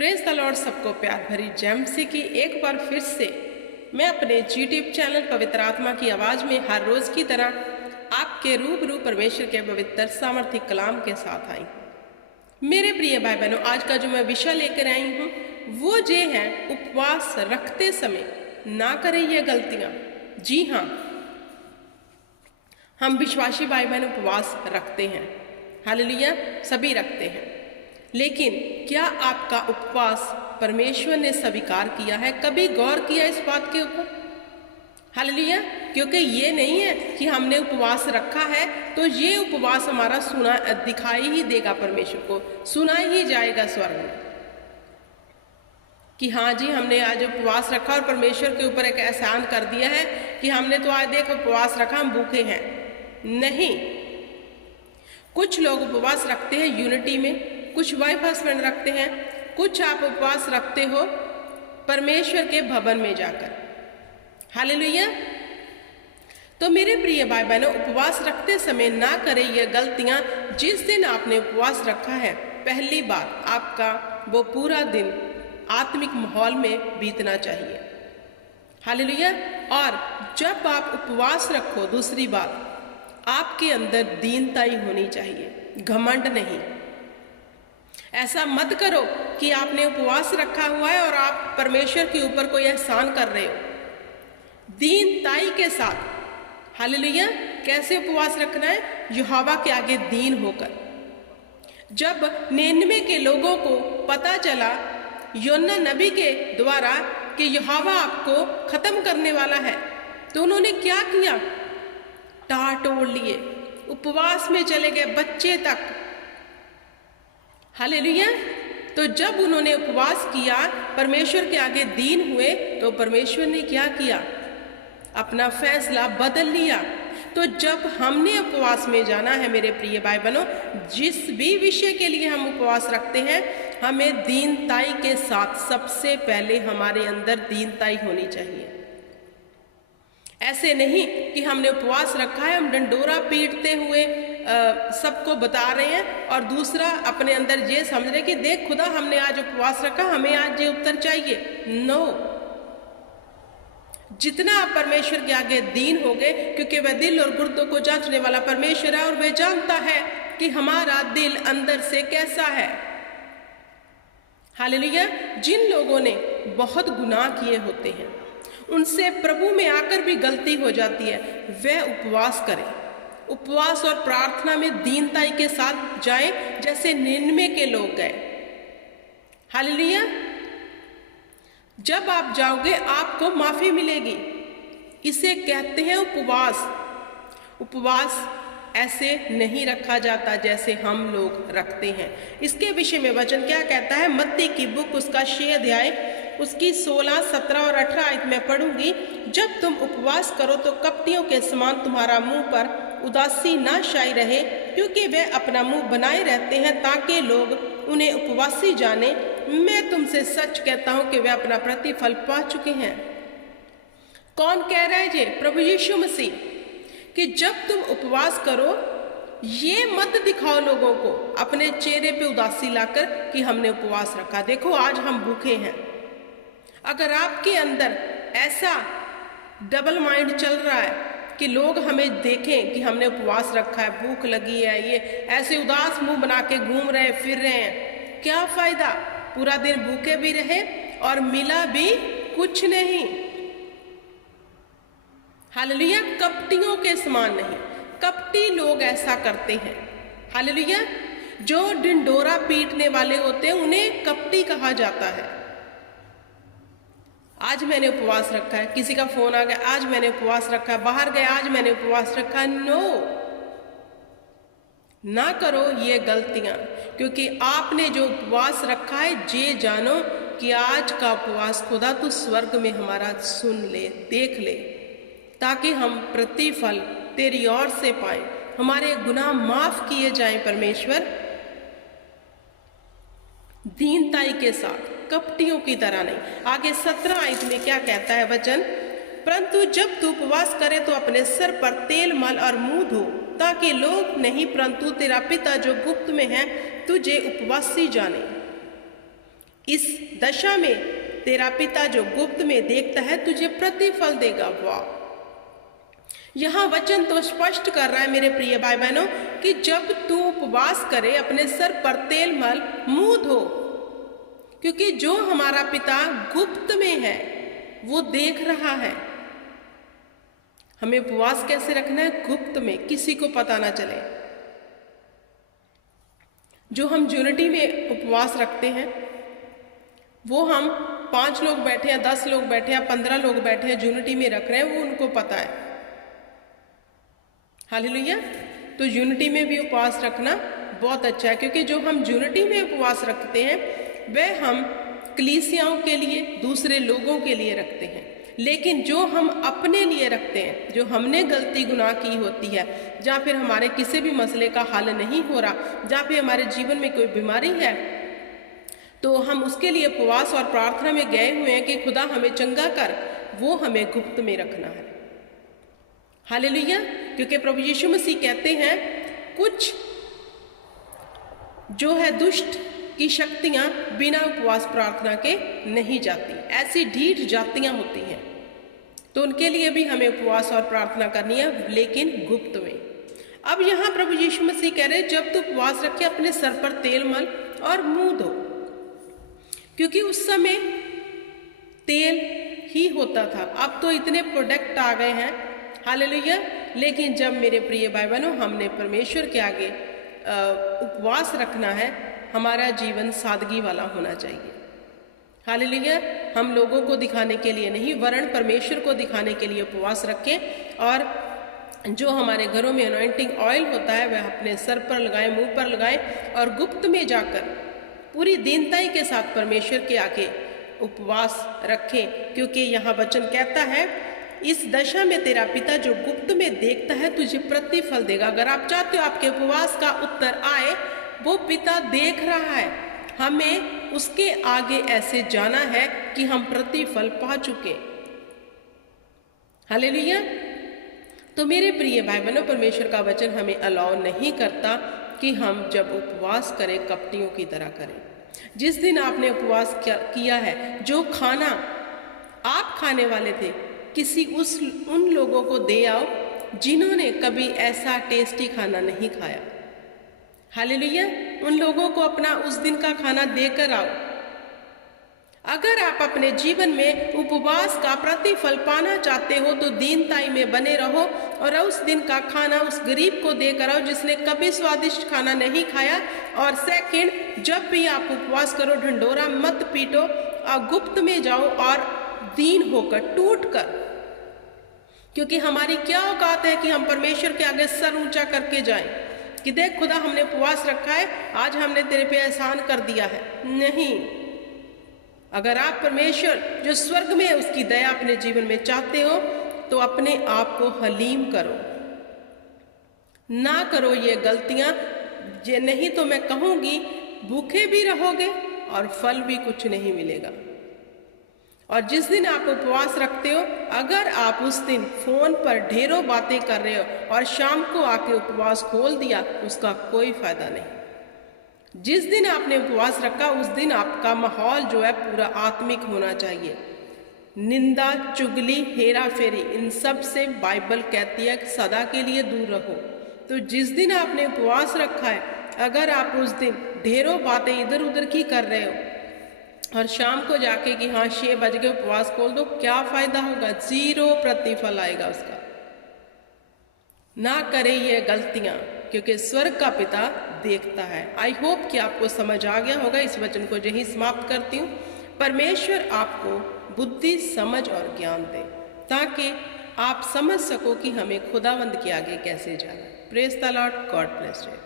Praise the Lord. सबको प्यार भरी जय मसीह की एक बार फिर से मैं अपने यूट्यूब चैनल पवित्र आत्मा की आवाज़ में हर रोज़ की तरह आपके रूबरू परमेश्वर के पवित्र सामर्थ्य कलाम के साथ आई। मेरे प्रिय भाई बहनों, आज का जो मैं विषय लेकर आई हूँ वो ये है, उपवास रखते समय ना करें ये गलतियाँ। जी हाँ, हम विश्वासी भाई बहन उपवास रखते हैं, हालेलुया, सभी रखते हैं। लेकिन क्या आपका उपवास परमेश्वर ने स्वीकार किया है? कभी गौर किया इस बात के ऊपर? हालेलुया। क्योंकि ये नहीं है कि हमने उपवास रखा है तो ये उपवास हमारा सुना दिखाई ही देगा, परमेश्वर को सुना ही जाएगा स्वर्ग में कि हाँ जी, हमने आज उपवास रखा और परमेश्वर के ऊपर एक एहसान कर दिया है कि हमने तो आज देख उपवास रखा, हम भूखे हैं। नहीं, कुछ लोग उपवास रखते हैं यूनिटी में, कुछ वाइफ हस्बैंड रखते हैं, कुछ आप उपवास रखते हो परमेश्वर के भवन में जाकर। हालेलुया। तो मेरे प्रिय भाई बहनों, उपवास रखते समय ना करें ये गलतियां। जिस दिन आपने उपवास रखा है, पहली बात आपका वो पूरा दिन आत्मिक माहौल में बीतना चाहिए। हालेलुया। और जब आप उपवास रखो, दूसरी बात आपके अंदर दीनताई होनी चाहिए, घमंड नहीं। ऐसा मत करो कि आपने उपवास रखा हुआ है और आप परमेश्वर के ऊपर कोई एहसान कर रहे हो। दीनताई के साथ, हालेलुया। कैसे उपवास रखना है? यहोवा के आगे दीन होकर। जब 99 के लोगों को पता चला योना नबी के द्वारा कि यहोवा आपको खत्म करने वाला है, तो उन्होंने क्या किया? टाट ओढ़ लिए, उपवास में चले गए, बच्चे तक। हालेलुया। तो जब उन्होंने उपवास किया, परमेश्वर के आगे दीन हुए, तो परमेश्वर ने क्या किया? अपना फैसला बदल लिया। तो जब हमने उपवास में जाना है मेरे प्रिय भाई बहनों, जिस भी विषय के लिए हम उपवास रखते हैं, हमें दीनताई के साथ, सबसे पहले हमारे अंदर दीनताई होनी चाहिए। ऐसे नहीं कि हमने उपवास रखा है, हम डंडोरा पीटते हुए सबको बता रहे हैं और दूसरा अपने अंदर ये समझ रहे कि देख खुदा, हमने आज उपवास रखा, हमें आज ये उत्तर चाहिए। नो, जितना आप परमेश्वर के आगे दीन हो गए, क्योंकि वह दिल और गुर्दों को जांचने वाला परमेश्वर है और वह जानता है कि हमारा दिल अंदर से कैसा है। हालेलुया। जिन लोगों ने बहुत गुनाह किए होते हैं, उनसे प्रभु में आकर भी गलती हो जाती है, वह उपवास करें। उपवास और प्रार्थना में दीनताई के साथ जाएं, जैसे 99 के लोग गए। हालेलुया। जब आप जाओगे आपको माफी मिलेगी। इसे कहते हैं उपवास। उपवास ऐसे नहीं रखा जाता जैसे हम लोग रखते हैं। इसके विषय में वचन क्या कहता है? मत्ती की बुक, उसका 6 अध्याय, उसकी 16, 17 और 18 आयत में पढ़ूंगी। जब तुम उपवास करो तो कपटियों के समान तुम्हारा मुंह पर उदासी ना छाई रहे, क्योंकि वे अपना मुंह बनाए रहते हैं ताकि लोग उन्हें उपवासी जाने। मैं तुमसे सच कहता हूं कि वे अपना प्रतिफल पा चुके हैं। कौन कह रहा है? ये प्रभु यीशु मसीह, कि जब तुम उपवास करो, ये मत दिखाओ लोगों को अपने चेहरे पे उदासी लाकर कि हमने उपवास रखा, देखो आज हम भूखे हैं। अगर आपके अंदर ऐसा डबल माइंड चल रहा है कि लोग हमें देखें कि हमने उपवास रखा है, भूख लगी है, ये ऐसे उदास मुंह बना के घूम रहे फिर रहे हैं, क्या फायदा? पूरा दिन भूखे भी रहे और मिला भी कुछ नहीं। हालेलुया। कपटियों के समान नहीं। कपटी लोग ऐसा करते हैं। हालेलुया। जो डिंडोरा पीटने वाले होते हैं उन्हें कपटी कहा जाता है। आज मैंने उपवास रखा है, किसी का फोन आ गया, आज मैंने उपवास रखा है, बाहर गए, आज मैंने उपवास रखा। नो, ना करो ये गलतियां, क्योंकि आपने जो उपवास रखा है, ये जानो कि आज का उपवास खुदा तो स्वर्ग में हमारा सुन ले, देख ले, ताकि हम प्रतिफल तेरी ओर से पाए, हमारे गुनाह माफ किए जाएं। परमेश्वर दीनताई के साथ, कपटियों की तरह नहीं। आगे 17 आयत में क्या कहता है वचन? परंतु जब तू उपवास करे तो अपने सर पर तेल मल और मुंह धो, ताकि लोग नहीं परंतु तेरा पिता जो गुप्त में है तुझे उपवासी जाने। इस दशा में तेरा पिता जो गुप्त में देखता है तुझे प्रतिफल देगा। वाह, यहाँ वचन तो स्पष्ट कर रहा है मेरे प्रिय भाई बहनों कि जब तू उपवास करे अपने सर पर तेल मल, मुंह धो, क्योंकि जो हमारा पिता गुप्त में है वो देख रहा है। हमें उपवास कैसे रखना है? गुप्त में, किसी को पता ना चले। जो हम यूनिटी में उपवास रखते हैं वो हम 5 लोग बैठे हैं, 10 लोग बैठे हैं, 15 लोग बैठे हैं, यूनिटी में रख रहे हैं, वो उनको पता है। हालेलुया। तो यूनिटी में भी उपवास रखना बहुत अच्छा है, क्योंकि जो हम यूनिटी में उपवास रखते हैं वह हम कलीसियाओं के लिए, दूसरे लोगों के लिए रखते हैं। लेकिन जो हम अपने लिए रखते हैं, जो हमने गलती गुनाह की होती है, जहाँ फिर हमारे किसी भी मसले का हल नहीं हो रहा, जहाँ फिर हमारे जीवन में कोई बीमारी है, तो हम उसके लिए उपवास और प्रार्थना में गए हुए हैं कि खुदा हमें चंगा कर, वो हमें गुप्त में रखना है। हालेलुया। क्योंकि प्रभु यीशु मसीह कहते हैं कुछ जो है दुष्ट की शक्तियां बिना उपवास प्रार्थना के नहीं जाती, ऐसी ढीठ जातियां होती हैं। तो उनके लिए भी हमें उपवास और प्रार्थना करनी है, लेकिन गुप्त में। अब यहाँ प्रभु यीशु मसीह कह रहे जब तू उपवास रखे अपने सर पर तेल मल और मुंह धो, क्योंकि उस समय तेल ही होता था। अब तो इतने प्रोडक्ट आ गए हैं, हालेलुया। लेकिन जब मेरे प्रिय भाई बहनों हमने परमेश्वर के आगे उपवास रखना है, हमारा जीवन सादगी वाला होना चाहिए। हालेलुया। हम लोगों को दिखाने के लिए नहीं, वरन परमेश्वर को दिखाने के लिए उपवास रखें। और जो हमारे घरों में अनॉइंटिंग ऑयल होता है वह अपने सर पर लगाएं, मुंह पर लगाएं, और गुप्त में जाकर पूरी दीनताई के साथ परमेश्वर के आगे उपवास रखें। क्योंकि यहाँ वचन कहता है इस दशा में तेरा पिता जो गुप्त में देखता है तुझे प्रतिफल देगा। अगर आप चाहते हो आपके उपवास का उत्तर आए, वो पिता देख रहा है, हमें उसके आगे ऐसे जाना है कि हम प्रतिफल पा चुके। हालेलुया। तो मेरे प्रिय भाई बहनों, परमेश्वर का वचन हमें अलाउ नहीं करता कि हम जब उपवास करें कपटियों की तरह करें। जिस दिन आपने उपवास किया है, जो खाना आप खाने वाले थे किसी उन लोगों को दे आओ जिन्होंने कभी ऐसा टेस्टी खाना नहीं खाया। हालेलुया। उन लोगों को अपना उस दिन का खाना देकर आओ। अगर आप अपने जीवन में उपवास का प्रतिफल पाना चाहते हो तो दीनताई में बने रहो और उस दिन का खाना उस गरीब को देकर आओ जिसने कभी स्वादिष्ट खाना नहीं खाया। और सेकंड, जब भी आप उपवास करो ढंढोरा मत पीटो, और गुप्त में जाओ और दीन होकर, टूट कर, क्योंकि हमारी क्या औकात है कि हम परमेश्वर के आगे सर ऊंचा करके जाएं कि देख खुदा हमने उपवास रखा है, आज हमने तेरे पे एहसान कर दिया है। नहीं, अगर आप परमेश्वर जो स्वर्ग में है उसकी दया अपने जीवन में चाहते हो तो अपने आप को हलीम करो, ना करो ये गलतियां। ये नहीं तो मैं कहूंगी भूखे भी रहोगे और फल भी कुछ नहीं मिलेगा। और जिस दिन आप उपवास रखते हो, अगर आप उस दिन फोन पर ढेरों बातें कर रहे हो और शाम को आके उपवास खोल दिया, उसका कोई फायदा नहीं। जिस दिन आपने उपवास रखा उस दिन आपका माहौल जो है पूरा आत्मिक होना चाहिए। निंदा, चुगली, हेरा फेरी, इन सब से बाइबल कहती है कि सदा के लिए दूर रहो। तो जिस दिन आपने उपवास रखा है, अगर आप उस दिन ढेरों बातें इधर उधर की कर रहे हो और शाम को जाके कि हाँ 6 बज गए उपवास खोल दो, क्या फायदा होगा? 0 प्रतिफल आएगा उसका। ना करें ये गलतियां, क्योंकि स्वर्ग का पिता देखता है। आई होप कि आपको समझ आ गया होगा। इस वचन को यहीं समाप्त करती हूँ। परमेश्वर आपको बुद्धि, समझ और ज्ञान दे ताकि आप समझ सको कि हमें खुदावंद के आगे कैसे जाना। Praise the Lord. God bless you.